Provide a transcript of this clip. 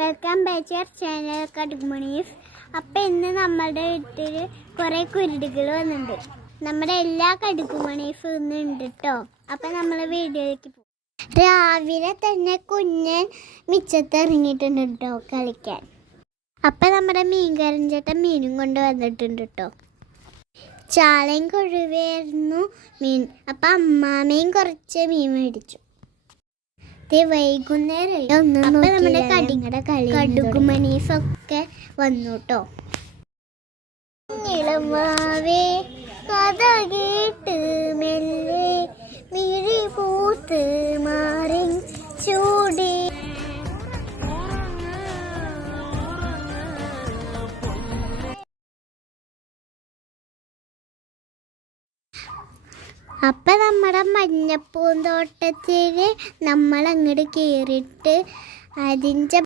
Welcome back to channel കടുകുമണീസ്. അപ്പം ഇന്ന് നമ്മുടെ വീട്ടിൽ കുറേ കുരുടികൾ വന്നിട്ടുണ്ട്. നമ്മുടെ എല്ലാ കടുകുമണീസും ഇന്ന് ഉണ്ട് കേട്ടോ. അപ്പം നമ്മൾ വീഡിയോയിലേക്ക് പോകും. രാവിലെ തന്നെ കുഞ്ഞൻ മിച്ചത്ത് ഇറങ്ങിയിട്ടുണ്ട് കേട്ടോ കളിക്കാൻ. അപ്പം നമ്മുടെ മീൻകാരൻ ചേട്ടൻ മീനും കൊണ്ട് വന്നിട്ടുണ്ട് കേട്ടോ. ചാളയും കൊഴുവായിരുന്നു മീൻ. അപ്പം അമ്മാമയും കുറച്ച് മീൻ മേടിച്ചു. വൈകുന്നേരം നമ്മുടെ കടുകുമണീസൊക്കെ വന്നു കേട്ടോ. നിളമാവേ കഥ കേട്ട് മെല്ലെ മിഴി പൂത്ത് മാറി ചൂടി. അപ്പം നമ്മുടെ മഞ്ഞപ്പൂന്തോട്ടത്തിൽ നമ്മൾ അങ്ങോട്ട് കയറിയിട്ട് അതിൻ്റെ